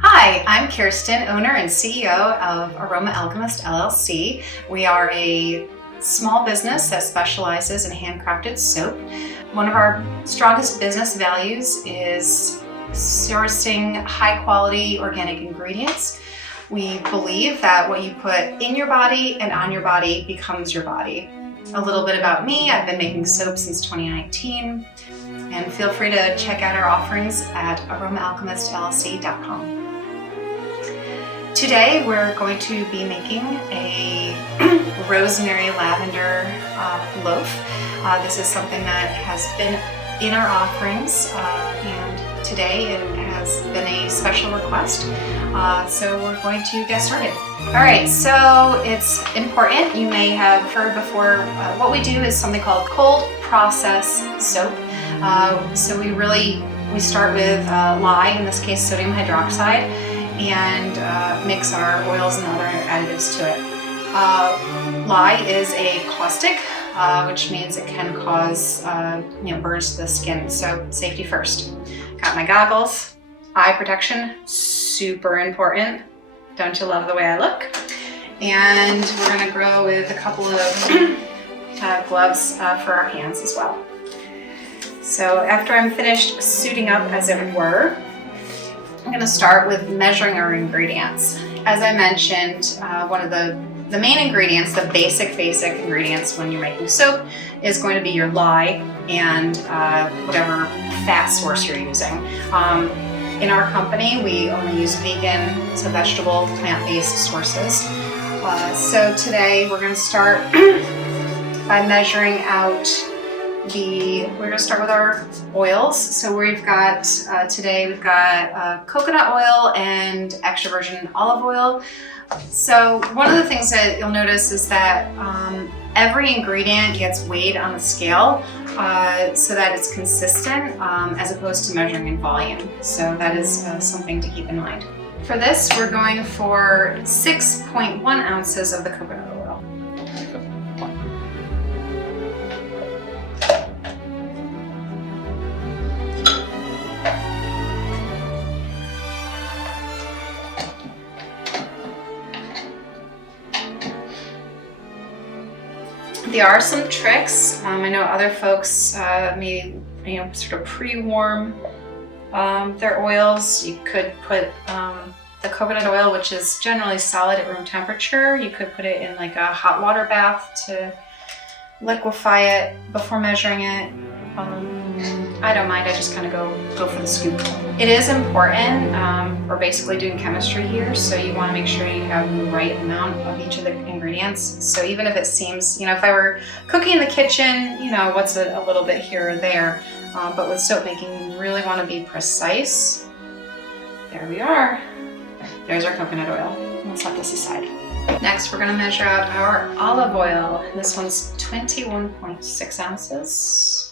Hi, I'm Kirsten, owner and CEO of Aroma Alchemist LLC. We are a small business that specializes in handcrafted soap. One of our strongest business values is sourcing high quality organic ingredients. We believe that what you put in your body and on your body becomes your body. A little bit about me, I've been making soap since 2019, and feel free to check out our offerings at aromaalchemistllc.com. Today we're going to be making a rosemary lavender loaf. This is something that has been in our offerings and today it has been a special request. So we're going to get started. Alright, so it's important, you may have heard before, what we do is something called cold process soap. So we start with lye, in this case sodium hydroxide, and mix our oils and other additives to it. Lye is a caustic, which means it can cause burns to the skin, so safety first. Got my goggles, eye protection, super important. Don't you love the way I look? And we're gonna go with a couple of gloves for our hands as well. So after I'm finished suiting up, as it were, I'm gonna start with measuring our ingredients. As I mentioned, one of the main ingredients, the basic ingredients when you're making soap is going to be your lye and whatever fat source you're using. In our company, we only use vegan, so vegetable, plant-based sources. So today we're gonna start by measuring out we're going to start with our oils. So we've got, today we've got coconut oil and extra virgin olive oil. So one of the things that you'll notice is that every ingredient gets weighed on the scale so that it's consistent as opposed to measuring in volume. So that is something to keep in mind. For this, we're going for 6.1 ounces of the coconut oil. There are some tricks. I know other folks may sort of pre-warm their oils. You could put the coconut oil, which is generally solid at room temperature. You could put it in like a hot water bath to liquefy it before measuring it. I don't mind, I just kind of go for the scoop. It is important, we're basically doing chemistry here, so you want to make sure you have the right amount of each of the ingredients. So even if it seems, if I were cooking in the kitchen, what's a little bit here or there, but with soap making, you really want to be precise. There we are. There's our coconut oil. Let's set this aside. Next, we're going to measure out our olive oil. This one's 21.6 ounces.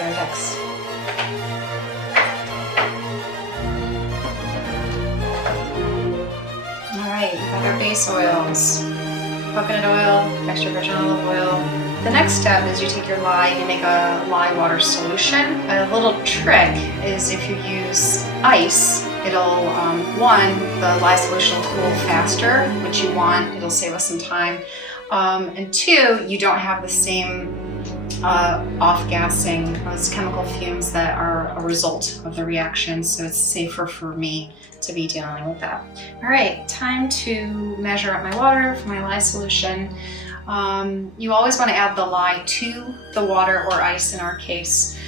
Next. Alright, we've got our base oils. Coconut oil, extra virgin olive oil. The next step is you take your lye and you make a lye water solution. A little trick is if you use ice, it'll, one, the lye solution will cool faster, which you want, it'll save us some time. And two, you don't have the same off-gassing, those chemical fumes that are a result of the reaction, so it's safer for me to be dealing with that. All right, time to measure out my water for my lye solution. You always want to add the lye to the water or ice in our case.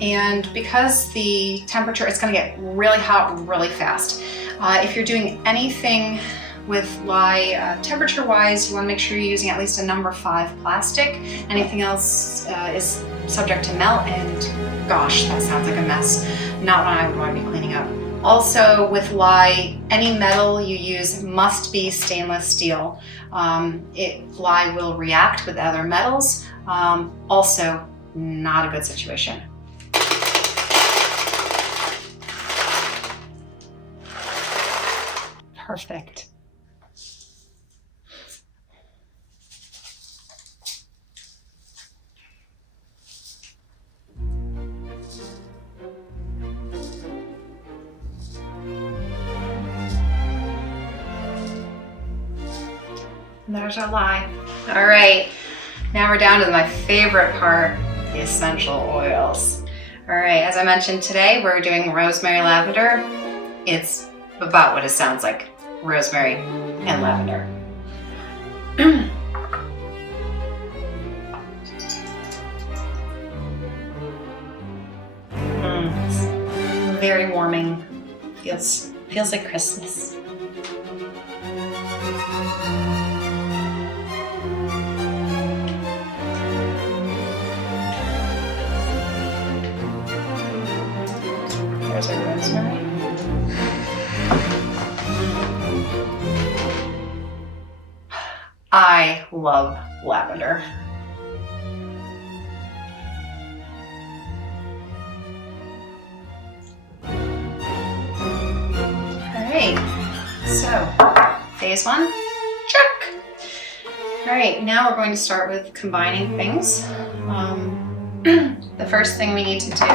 And because the temperature, it's going to get really hot really fast. If you're doing anything with lye, temperature-wise, you want to make sure you're using at least a number 5 plastic. Anything else is subject to melt, and gosh, that sounds like a mess. Not one I would want to be cleaning up. Also with lye, any metal you use must be stainless steel. Lye will react with other metals. Also not a good situation. Perfect. And there's our lye. All right, now we're down to my favorite part, the essential oils. All right, as I mentioned today, we're doing rosemary lavender. It's about what it sounds like, rosemary and lavender. It's very warming. Feels like Christmas. There's our rosemary. I love lavender. All right, so phase one, check. All right, now we're going to start with combining things. The first thing we need to do,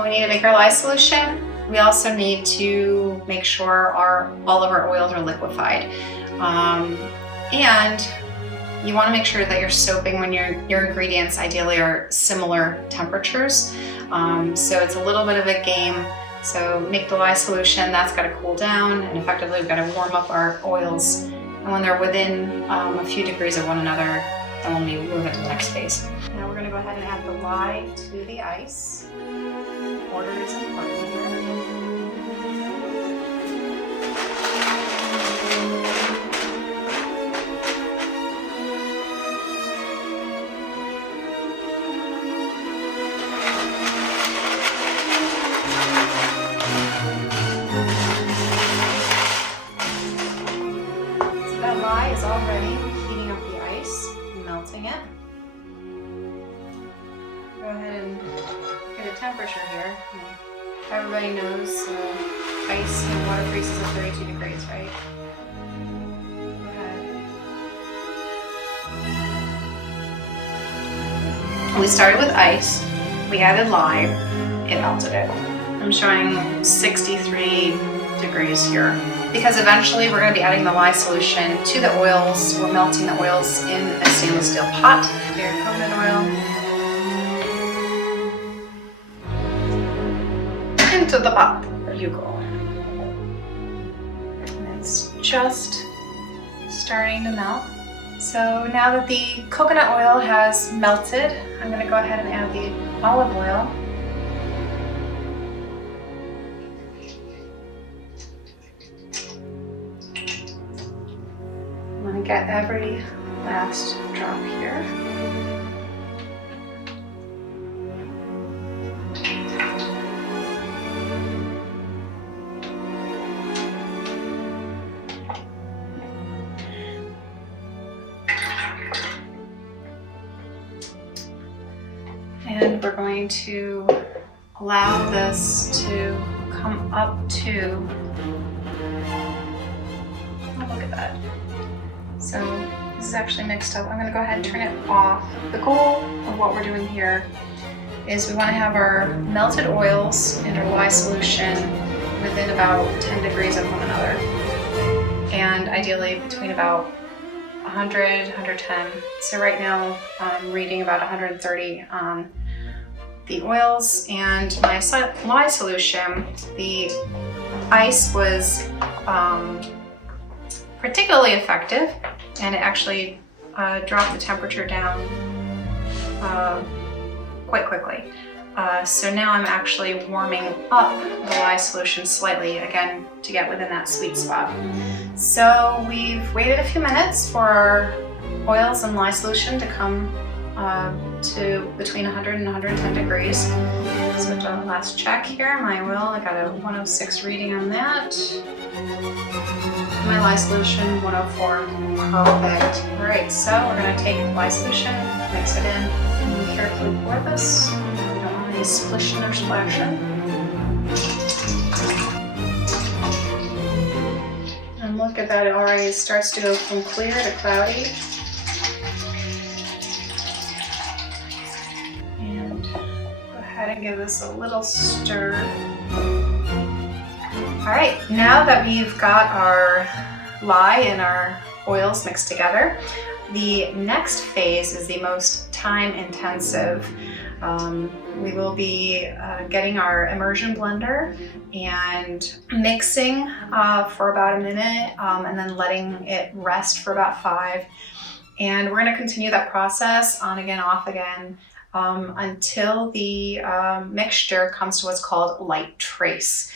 we need to make our lye solution. We also need to make sure all of our oils are liquefied. And you want to make sure that you're soaping when your ingredients ideally are similar temperatures. So it's a little bit of a game. So make the lye solution, that's got to cool down, and effectively we've got to warm up our oils. And when they're within a few degrees of one another, then we'll move into the next phase. Now we're going to go ahead and add the lye to the ice. Order is important here. So that lye is already heating up the ice, melting it. Go ahead and get a temperature here. Everybody knows ice and water freezes at 32 degrees, right? Go ahead. We started with ice, we added lye, it melted it. I'm showing 63 degrees here because eventually we're going to be adding the lye solution to the oils. We're melting the oils in a stainless steel pot. Your coconut oil. Into the pot. There you go. And it's just starting to melt. So now that the coconut oil has melted, I'm going to go ahead and add the olive oil. I'm going to get every last drop here. And we're going to allow this to come up to, oh, look at that. So this is actually mixed up. I'm going to go ahead and turn it off. The goal of what we're doing here is we want to have our melted oils and our lye solution within about 10 degrees of one another. And ideally between about 100, 110. So right now I'm reading about 130 on the oils and my lye solution. The ice was particularly effective, and it actually dropped the temperature down quite quickly. So now I'm actually warming up the lye solution slightly, again, to get within that sweet spot. So we've waited a few minutes for our oils and lye solution to come to between 100 and 110 degrees. So the last check here, my oil, I got a 106 reading on that. My lye solution, 104, perfect. All right, so we're gonna take the lye solution, mix it in, and carefully pour this. We don't want any splishing or splashing. at that, it already starts to go from clear to cloudy. And go ahead and give this a little stir. All right, now that we've got our lye and our oils mixed together, the next phase is the most time intensive. We will be getting our immersion blender and mixing for about a minute and then letting it rest for about 5. And we're going to continue that process on again, off again until the mixture comes to what's called light trace.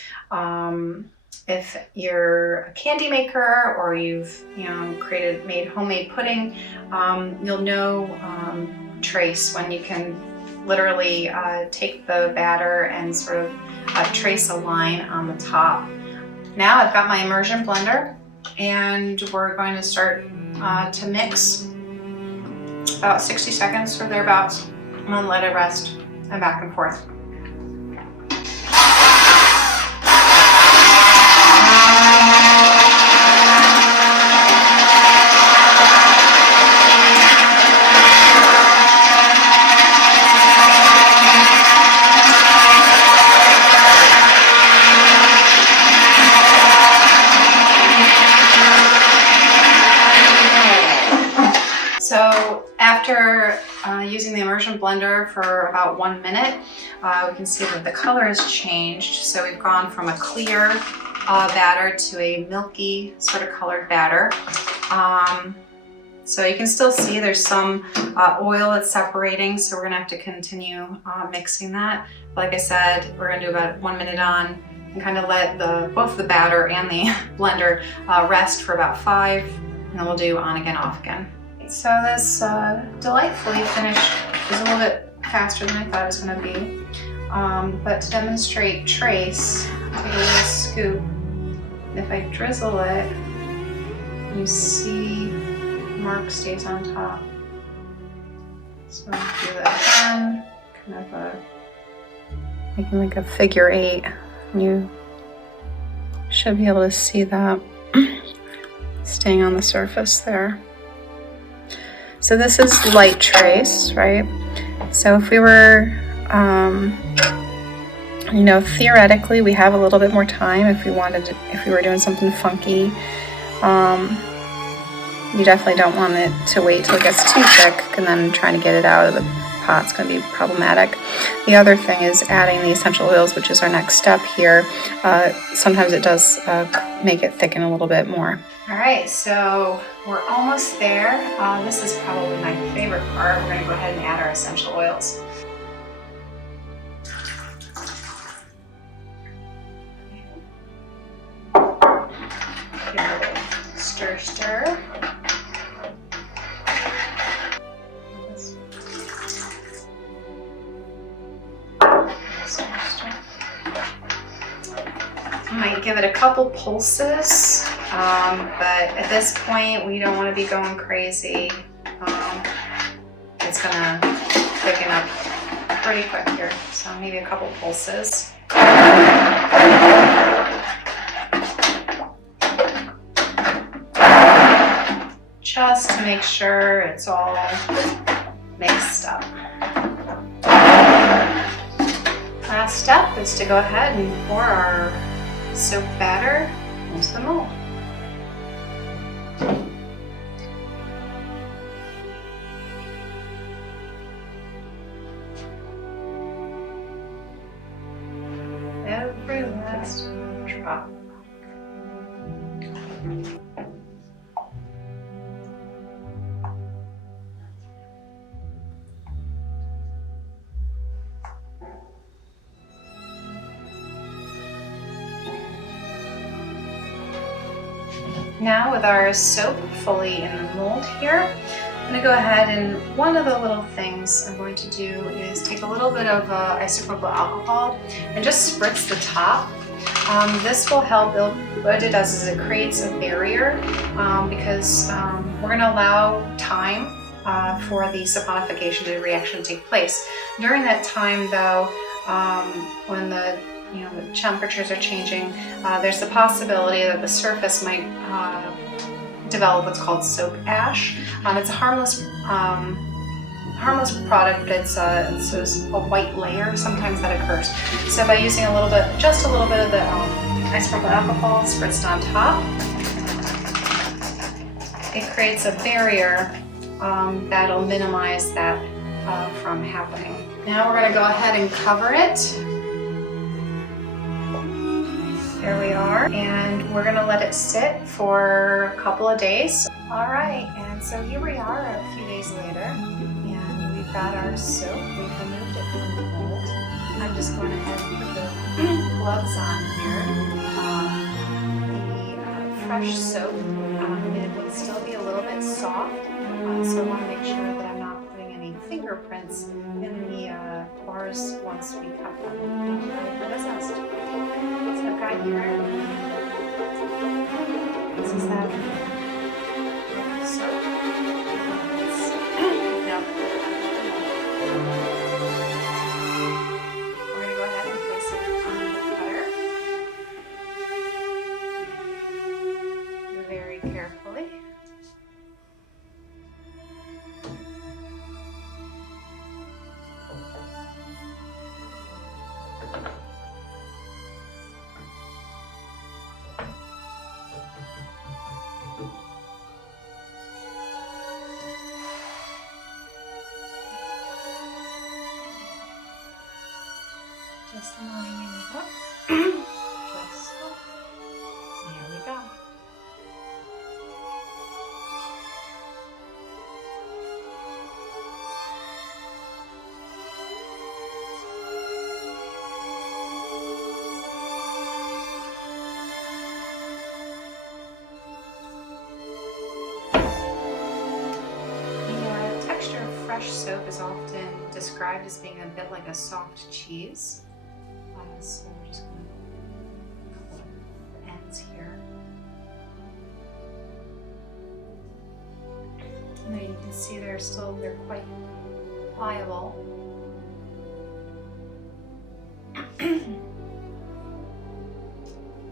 If you're a candy maker or you've made homemade pudding, you'll know trace when you can literally take the batter and sort of trace a line on the top. Now I've got my immersion blender and we're going to start to mix about 60 seconds or thereabouts and then let it rest and back and forth. So after using the immersion blender for about 1 minute, we can see that the color has changed. So we've gone from a clear batter to a milky sort of colored batter. So you can still see there's some oil that's separating, so we're gonna have to continue mixing that. Like I said, we're gonna do about 1 minute on and kind of let both the batter and the blender rest for about 5, and then we'll do on again, off again. So this delightfully finished is a little bit faster than I thought it was going to be. But to demonstrate trace, I'll take a little scoop. If I drizzle it, you see the mark stays on top. So I'm going to do that again, kind of making like a figure 8. You should be able to see that staying on the surface there. So this is light trace, right? So if we were, theoretically, we have a little bit more time if we were doing something funky. You definitely don't want it to wait till it gets too thick, and then trying to get it out of the pot's going to be problematic. The other thing is adding the essential oils, which is our next step here. Sometimes it does make it thicken a little bit more. All right, so we're almost there. This is probably my favorite part. We're going to go ahead and add our essential oils. Give it a little stir. I might give it a couple pulses. But at this point, we don't want to be going crazy. It's gonna thicken up pretty quick here, so maybe a couple pulses. Just to make sure it's all mixed up. Last step is to go ahead and pour our soap batter into the mold. Every last drop. Now with our soap fully in the mold here, I'm going to go ahead and one of the little things I'm going to do is take a little bit of isopropyl alcohol and just spritz the top. This will help. What it does is it creates a barrier because we're going to allow time for the saponification reaction to take place. During that time though, when the the temperatures are changing, there's the possibility that the surface might develop what's called soap ash. It's a harmless product, but it's a white layer. Sometimes that occurs. So by using just a little bit of the isopropyl alcohol spritzed on top, it creates a barrier that'll minimize that from happening. Now we're going to go ahead and cover it. There we are, and we're going to let it sit for a couple of days. All right, and so here we are a few days later, and we've got our soap. We've removed it from the mold. I'm just going ahead and put the gloves on here. The fresh soap, it will still be a little bit soft, so I want to make sure that I'm not putting any fingerprints in the bars once we cut them. For this nest. So I've got here, this is that soap. Now, we're going to go ahead and place it on the cutter very carefully. Just lining it up. Just so. There we go. The texture of fresh soap is often described as being a bit like a soft cheese. So we're just going to cover the ends here. And then you can see they're quite pliable.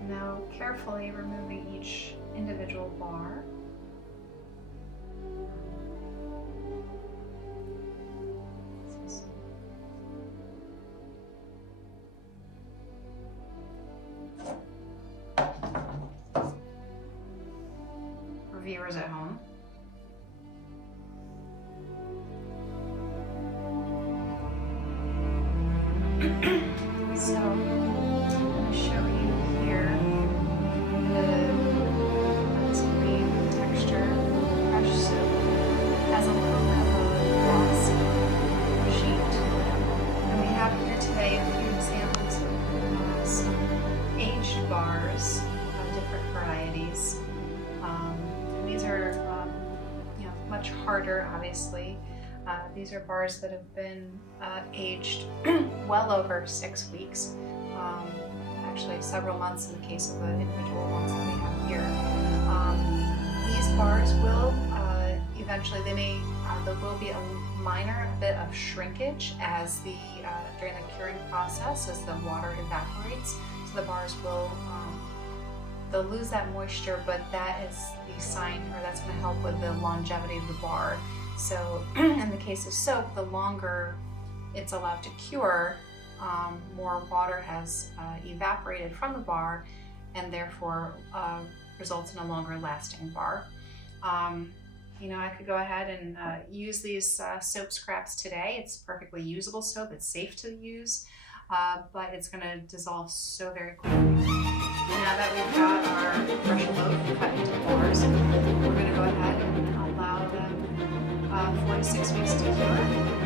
Now carefully removing each individual bar. Viewers at home. So I'm going to show you here this green texture, fresh soap, has a little bit of a gloss sheet. And we have here today a few examples of some aged bars of different varieties. These are much harder, obviously. These are bars that have been aged well over 6 weeks, actually several months in the case of the individual ones that we have here. These bars will eventually, there will be a minor bit of shrinkage as during the curing process as the water evaporates. So the bars will they'll lose that moisture, but that is the sign, or that's going to help with the longevity of the bar. So in the case of soap, the longer it's allowed to cure, more water has evaporated from the bar, and therefore results in a longer lasting bar. I could go ahead and use these soap scraps today. It's perfectly usable soap. It's safe to use, but it's going to dissolve so very quickly. Now that we've got our fresh loaf cut into bars, we're going to go ahead and allow them 4 to 6 weeks to cure.